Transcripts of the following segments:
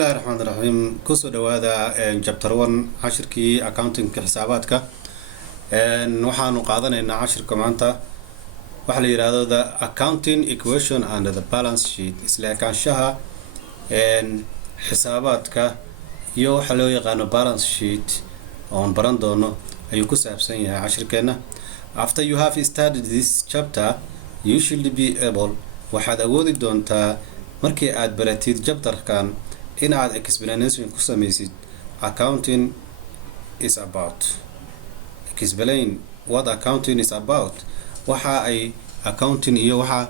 الله الرحمن الرحيم كسو دوادا chapter 1 عشركي accounting حساباتك waxaanu qaadanaynaa cashirka maanta waxa la yiraahdo the accounting equation and the balance sheet isla ekaanshaha xisaabaadka iyo waxa loo yaqaan balance sheet oo baran doono ayuu ku saabsan yahay cashirkeena. After you have studied this chapter you should be able waxaad awoodi doontaa markii aad baratid chapterkan in aad explanation ku sameysid accounting is about. Explain what accounting is about. waxa ay accounting iyo waxa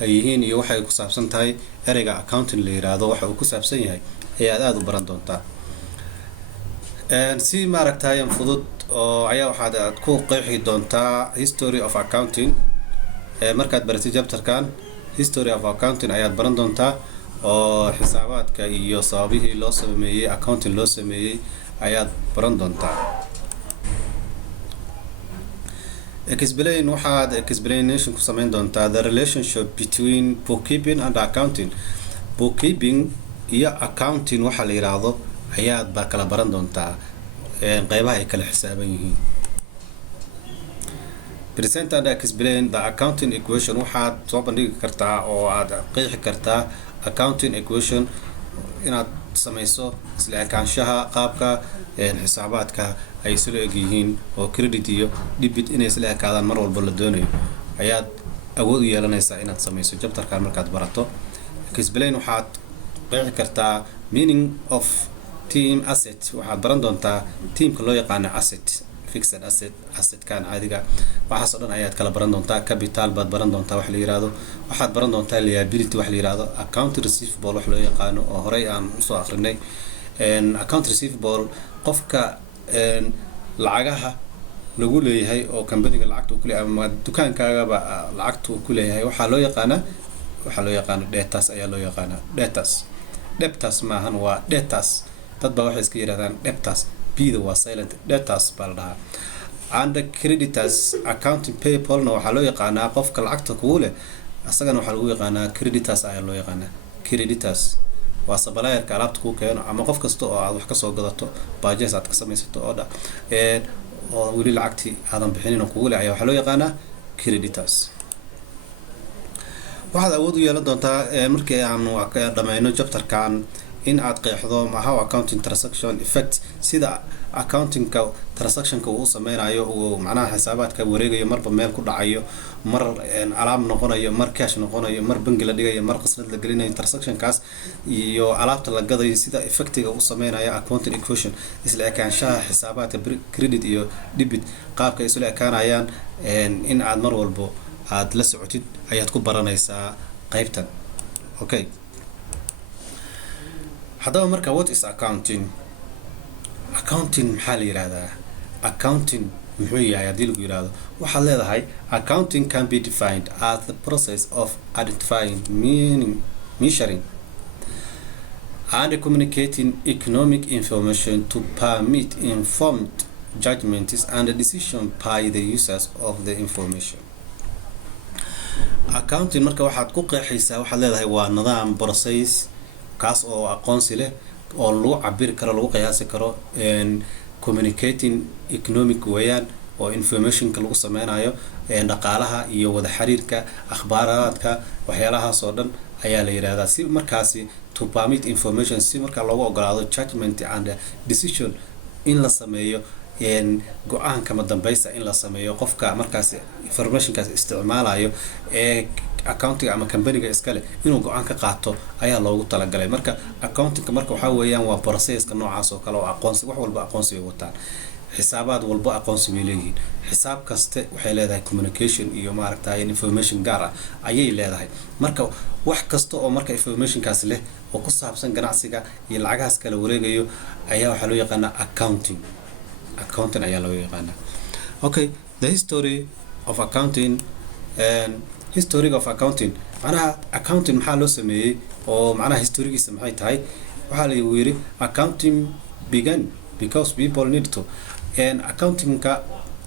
ay yihiin iyo waxa ay ku saabsan tahay ereyga accounting la yiraahdo waxa uu ku saabsan yahay ayaad aad u baran doontaa. si maaragtay fudud oo ayaa waxaad ku qeexi doontaa history of accounting. markaad baratid chapterkan history of accounting ayaad baran doontaa oo xisaabaadka iyo sababihii loo sameeyay accounting loo sameeyay ayaad baran doontaa. Explain waxaad explanation ku sameyn doontaa the relationship between bookkeeping and accounting. Bookkeeping iyo accounting waxa la yiraahdo ayaad ba kala baran doontaa qaybaha ay kala xisaaban yihiin. Present and explain the accounting equation. waxaad soo bandhigi kartaa oo aad qeexi kartaa accounting equation inaad sameyso isla ekaanshaha qaabka xisaabaadka ay isla eg yihiin oo credit iyo debit inay isla ekaadaan mar walba la doonayo ayaad awood u yeelanaysaa inaad sameyso chapterkan markaad barato. Explain waxaad qeexi kartaa meaning of team asset. waxaad baran doontaa teamka loo yaqaan asset, fixed asset kan adiga waxa soo dhan ayaad kala baran doontaa. Capital baad baran doontaa wax la yiraahdo. waxaad baran doontaa liability wax la yiraahdo. Account receivable wax loo yaqaan oo horey aan soo akhrinay. Account receivable qofka lacagaha lagu leeyahay oo company-ga lacagta uu ku leeyahay ama dukaankaaga ba lacagta uu ku leeyahay waxa loo yaqaan debtors ayaa loo yaqaan debtors maahan waa debtors. dad ba waxay iska yiraahdaan debtors bida waa silent debtors baa la dhahaa. And creditors accounting payable na waxa loo yaqaanaa qofka lacagta kugu leh asagana waxa lagu yaqaanaa creditors ayaa loo yaqaanaa. Creditors waa supplierka alaabta ku keeno ama qof kasta oo aad wax ka soo gadato purchase aad ka sameysato oo wali lacagti aadan bixinin oo kugu leh ayaa waxa loo yaqaanaa creditors. waxaad awood u yeelan doontaa markii aanu dhamayno chapterkan in aad qeexdo how accounting transaction effect sida accountingka transactionka uu sameynayo uu macnaha xisaabaadka wareegayo marba meel ku dhacayo mar alaab noqonayo mar cash noqonayo mar bangi la dhigayo mar qasnad la gelinayo transactionkaas iyo alaabta la gadayo sida effectiga uu sameynayo accounting equation isla ekaanshaha xisaabaadka credit iyo debit qaabka ay isla ekaanayaan in aad mar walbo aad la socotid ayaad ku baranaysaa qaybtan. Okay, hadaba marka what is accounting? Accounting maxaa la yiraahdaa? Accounting muxuu yahay hadii lagu yiraahdo waxaad leedahay accounting can be defined as the process of identifying, measuring and communicating economic information to permit informed judgments and decisions by the users of the information. Accounting marka waxaad ku qeexaysaa waxaad leedahay waa nidaam process kaas oo aqoonsi leh oo lagu cabir karo lagu qiyaasi karo communicating economic wayaan oo informationka lagu sameynayo dhaqaalaha iyo wada xiriirka akhbaaraadka waxyaalaha soo dhan ayaa la yiraahdaa si markaasi to permit information si marka loogu ogolaado judgment and decision in la sameeyo go'aan kama dambaysa in la sameeyo qofka markaas informationkaas isticmaalayo accounting ama company-ga iska leh inuu go'aan ka qaato ayaa loogu talagalay. marka accounting marka waxa weeyaan waa process-ka noocaas oo kale oo aqoonsi wax walba aqoonsi ay wataan. xisaabaad walba aqoonsi bay leeyihiin. xisaab kaste waxay leedahay communication iyo maaragtay information gaar ah ayay leedahay. marka wax kasta oo marka informationkaas leh oo ku saabsan ganacsiga iyo lacagahaas kala wareegayo ayaa waxa loo yaqaanaa accounting ayaa loo yaqaanaa. Okay, the history of accounting history of accounting macnaha accounting maxaa loo sameeyay oo macnaha historygiisa maxay tahay waxaa la yiri accounting began because people need to accountingka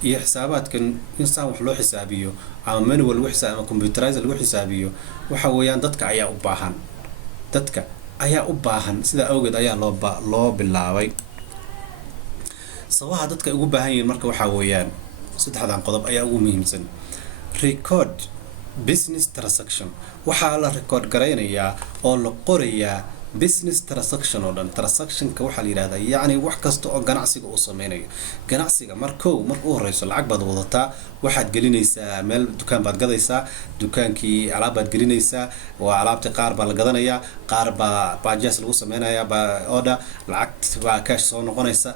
iyo xisaabaadkan insan wax loo xisaabiyo ama manual wax ama computerized lagu xisaabiyo waxa weeyaan dadka ayaa u baahan dadka ayaa u baahan, sida awgeed ayaa loo bilaabay. sababaha dadka ugu baahan yihiin marka waxaa weeyaan saddexdan qodob ayaa ugu muhiimsan. Record business transaction, waxaa la record garaynayaa oo la qorayaa business transaction oo dhan. Transactionka waxaa la yiraahdaa yacni wax kasta oo ganacsiga uu sameynayo. ganacsiga marka u horeyso lacag baad wadataa, waxaad gelinaysaa meel dukaan baad gadaysaa, dukaankii alaab baad gelinaysaa, waa alaabta qaar baa la gadanayaa, qaar baa purchase lagu sameynayaa, baa order, lacagta baa cash soo noqonaysa,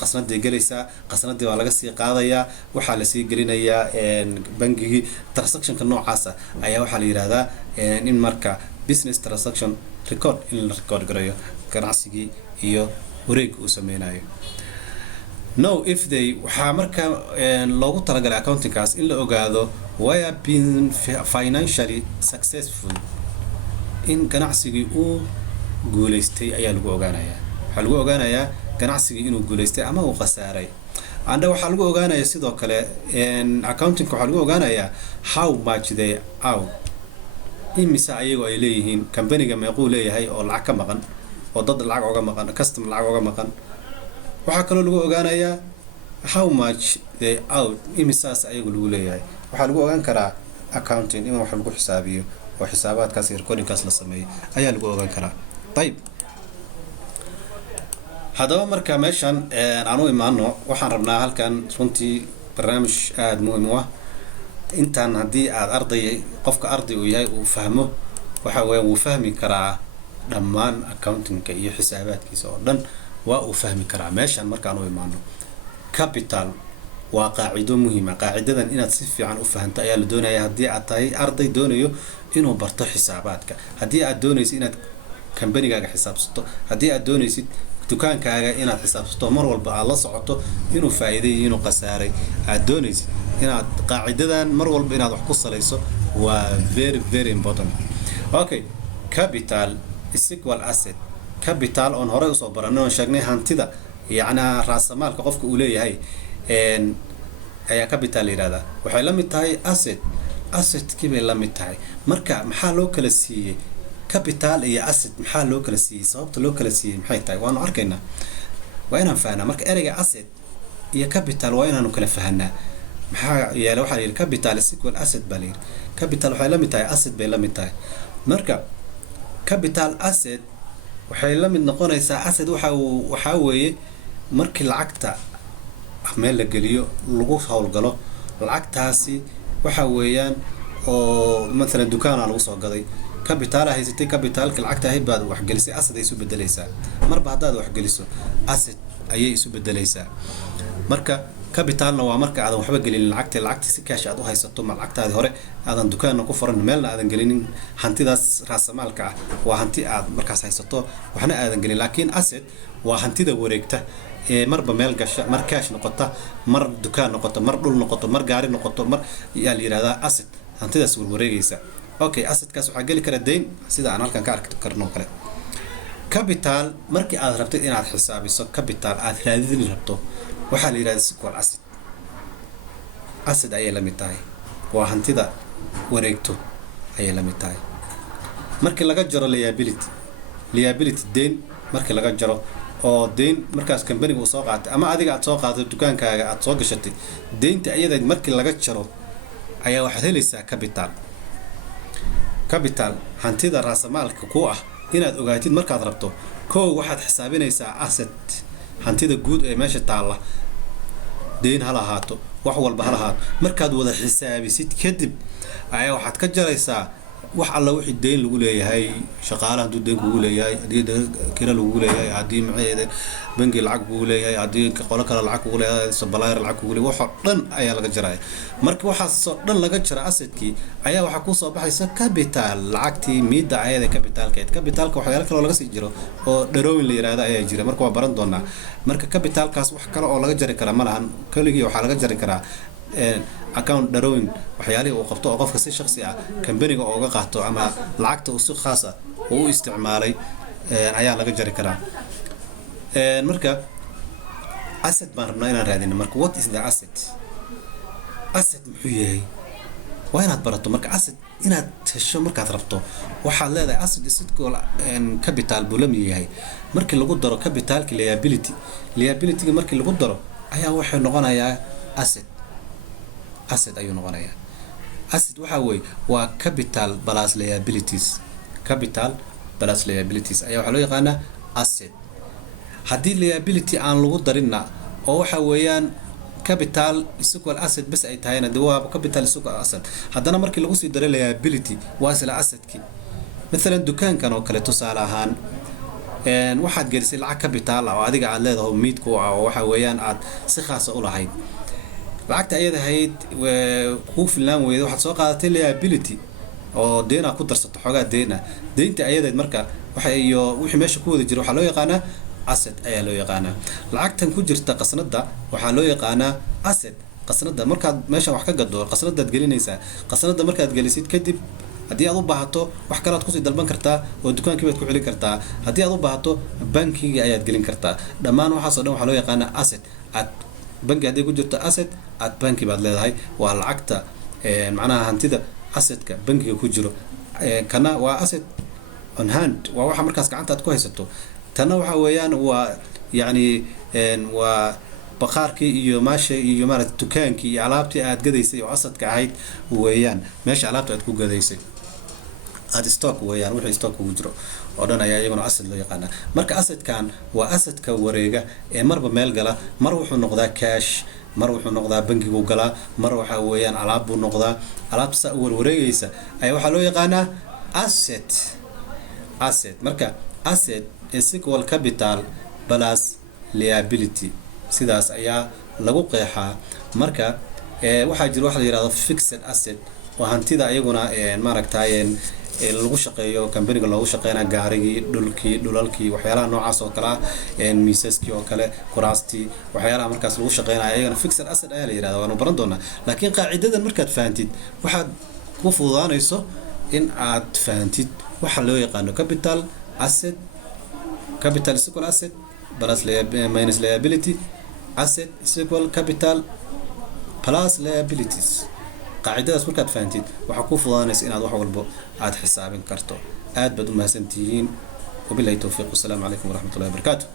qasnadii gelaysaa, qasnadii baa laga sii qaadayaa, waxaa la sii gelinayaa bangigii. Transactionka noocaas ayaa waxaa la yiraahdaa in marka business transaction record, in la record garayo ganacsigii iyo wareegga uu sameynayo. Now if they waxaa marka loogu talagalay accountingkaas in la ogaado why been financially successful, in ganacsigii uu guuleystay ayaa lagu ogaanayaa. waxaa lagu ogaanayaa ganacsigii inuu guuleystay ama uu khasaaray. anda waxaa lagu ogaanayaa sidoo kale accountingka waxaa lagu ogaanayaa how much they out, imisa ayagu ay leeyihiin, companyga meequu leeyahay oo lacag ka maqan, oo dad lacag oga maqan, customer lacag oga maqan. waxaa kaloo lagu ogaanayaa how much they out, imisaas ayagu lagu leeyahay. waxaa lagu ogaan karaa accounting in wax lagu xisaabiyo oo xisaabaadkaas iyo recordingkaas la sameeyo ayaa lagu ogaan karaa. طيب haddaba marka meeshan aan u imaano, waxaan rabnaa halkan runtii barnaamij aad muhiim u ah. intaan haddii aad qofka arday uu yahay uu fahmo, waxa weeyaan wuu fahmi karaa dhammaan accountingka iyo xisaabaadkiisa oo dhan waa uu fahmi karaa. meeshan markaan u imaano, capital waa qaacido muhiim ah. qaacidadan inaad si fiican u fahanto ayaa la doonayaa haddii aad tahay arday doonayo inuu barto xisaabaadka, haddii aad doonaysid inaad kambanigaaga xisaabsato, haddii aad doonaysid dukaankaaga inaad xisaabsato, mar walba aad la socoto inuu faa'iiday inuu khasaaray, aad doonaysid inaad qaacidadan mar walba inaad wax ku salayso, waa very very important. Okay, capital is equal asset. capital on hore usoo baranay oo sheegnay hantida, yacni raasamaalka qofka uu leeyahay ayaa capital yiraahdaa. waxay la mid tahay asset, assetkii bay la mid tahay. marka maxaa loo kala siiyey capital iyo asset? maxaa loo kala siiyey? sababta loo kala siiyey maxay tahay? waanu arkaynaa, waa inaan fahanaa. marka ereyga asset iyo capital waa inaanu kala fahanaa. maxaa yeelay waxaa la yidhi capital is equal asset baa la yidhi. capital waxay la mid tahay asset bay la mid tahay. marka capital asset waxay la mid noqonaysaa asset waxaa weeye markii lacagta meel la geliyo lagu howlgalo, lacagtaasi waxa weeyaan oo مثلا dukaan lagu soo gaday, capital haysatay, capitalka lacagta ahayd baad wax gelisay, asset ay isu bedelaysaa. marba haddaad wax geliso asset ayay isu bedelaysaa. marka capitalna waa marka aadan waxba gelin lacagta si cash aad u haysato, ma lacagtaadi hore aadan dukaanna ku furan, meelna aadan gelinin. hantidaas raasamaalka ah waa hanti aad markaas haysato, waxna aadan gelin. laakiin asset waa hantida wareegta ee marba meel gasha, mar cash noqota, mar dukaan noqota, mar dhul noqoto, mar gaari noqoto, mar yaa la yiraahdaa asset. hantidaas wareegaysa. okay, assetkaas waxaa geli kara deyn sida aan halkan ka arki karno kale. capital markii aad rabtid inaad xisaabiso, capital aad raadin rabto, waxaa la yiraahdaa equal asset. asset ayay la mid tahay, waa hantida wareegto ayay la mid tahay. markii laga jaro liability deyn, markii laga jaro oo deyn markaas company uu soo qaatay ama adiga aad soo qaadatay dukaankaaga aad soo gashatay, deynta iyada markii laga jaro ayaa waxaad helaysaa capital hantida raasamaalka ku ah. inaad ogaatid markaad rabto, koow waxaad xisaabinaysaa asset, hantida guud ee meesha taalla, deyn ha lahaato, wax walba ha lahaato. markaad wada xisaabisid kadib ayaa waxaad ka jaraysaa wax alla wixii deyn lagu leeyahay, shaqaalaha hadduu deyn kugu leeyahay, haddii kira lagu leeyahay, haddii maceeda bangi lacag kugu leeyahay, haddii qolo kale lacag kugu leeyahay, supplier lacag kugu leeyahay, waxoo dhan ayaa laga jaraya. marka waxaasoo dhan laga jara assetkii ayaa waxaa kusoo baxaysa capital, lacagtii miidda ayada capitalkeed. capitalka waxyaalo kale oo laga sii jiro oo drawing la yiraahdo ayaa jira, marka waa baran doonaa. marka capitalkaas wax kale oo laga jari kara ma lahan, keligii waxaa laga jari karaa account drawing, waxyaalihii uu qabto oo qofka si shakhsi ah companyga ooga qaato ama lacagta uu si khaas ah u isticmaalay ayaa laga jari karaa. marka asset baan rabnaa inaan raadino. marka what is the asset? asset muxuu yahay? waa inaad barato. marka asset inaad hesho markaad rabto waxaad leedahay asset is equal capital buu la mid yahay markii lagu daro capitalki liability markii lagu daro ayaa wuxuu noqonayaa asset ayuu noqonayaa asset waxa weeye waa capital plus liabilities ayaa waxaa loo yaqaanaa asset haddii liability aan lagu darinna oo waxa weeyaan capital is equal asset bas ay tahayna de waa capital is equal asset haddana markii lagu sii daro liability waa isla assetkii مثلا dukaankan oo kale tusaale ahaan waxaad gelisay lacag capital oo adiga aad leedahay miidku oo waxa weeyaan aad si khaas ah u lahayd lacagta ayada ahayd ku filan weeydo waxaad soo qaadatay liability oo deena ku darsato xogaa deenta ayada marka waxa iyo wixii meesha ku wada jira waxa loo yaqaanaa asset ayaa loo yaqaanaa lacagtan ku jirta qasnada waxa loo yaqaanaa asset qasnada markaad meesha wax ka gado qasnadaad gelinaysaa qasnada markaad gelisid kadib haddii aad u baahato wax kale aad kusii dalban kartaa oo dukaankii baad ku celin kartaa haddii aad u baahato bankiga ayaad gelin kartaa dhammaan waxaas oo dhan waxaa loo yaqaanaa asset aad banki haddii ku jirto asset aad banki baad leedahay waa lacagta macnaha hantida assetka bankiga ku jiro kana waa asset on hand waa waxa markaas gacanta aad ku haysato tana waxa weeyaan waa yacni waa baqaarkii iyo maasha iyo maaragtay dukaankii iyo alaabtii aad gadaysay oo asadka ahayd weeyaan meesha alaabta aad ku gadaysay aad stock weeyaan wixii stock ugu jiro oo dhan ayaa iyaguna asset loo yaqaanaa marka assetkan waa assetka wareega ee marba meel gala mar wuxuu noqdaa cash mar wuxuu noqdaa bankigu galaa mar waxa weeyaan alaab buu noqdaa alaabta saa wareegaysa ayaa waxaa loo yaqaanaa asset marka asset is equal capital plus liability sidaas ayaa lagu qeexaa marka waxaa jira wax la yiraahdo fixed asset oo hantida ayaguna maaragtay lagu shaqeeyo company-ga loogu shaqeynaa gaarigii dhulalkii waxyaalaha noocaas oo kale miisaskii oo kale kuraastii waxyaalaha markaas lagu shaqeynaayo ayagana fixed asset ayaa la yiraahdaa waanu baran doonaa laakiin qaacidadan markaad fahantid waxaad ku fududaanayso in aad fahantid waxa loo yaqaano capital is equal asset plus minus liability asset is equal capital plus liabilities qaacidadaas markaad fahantid waxaa ku fududaanaysa inaad wax walba aad xisaabin karto aad baad u mahadsantihiin wabillahi tawfiiq wasalaamu calaykum waraxmatullahi wabarakaatuh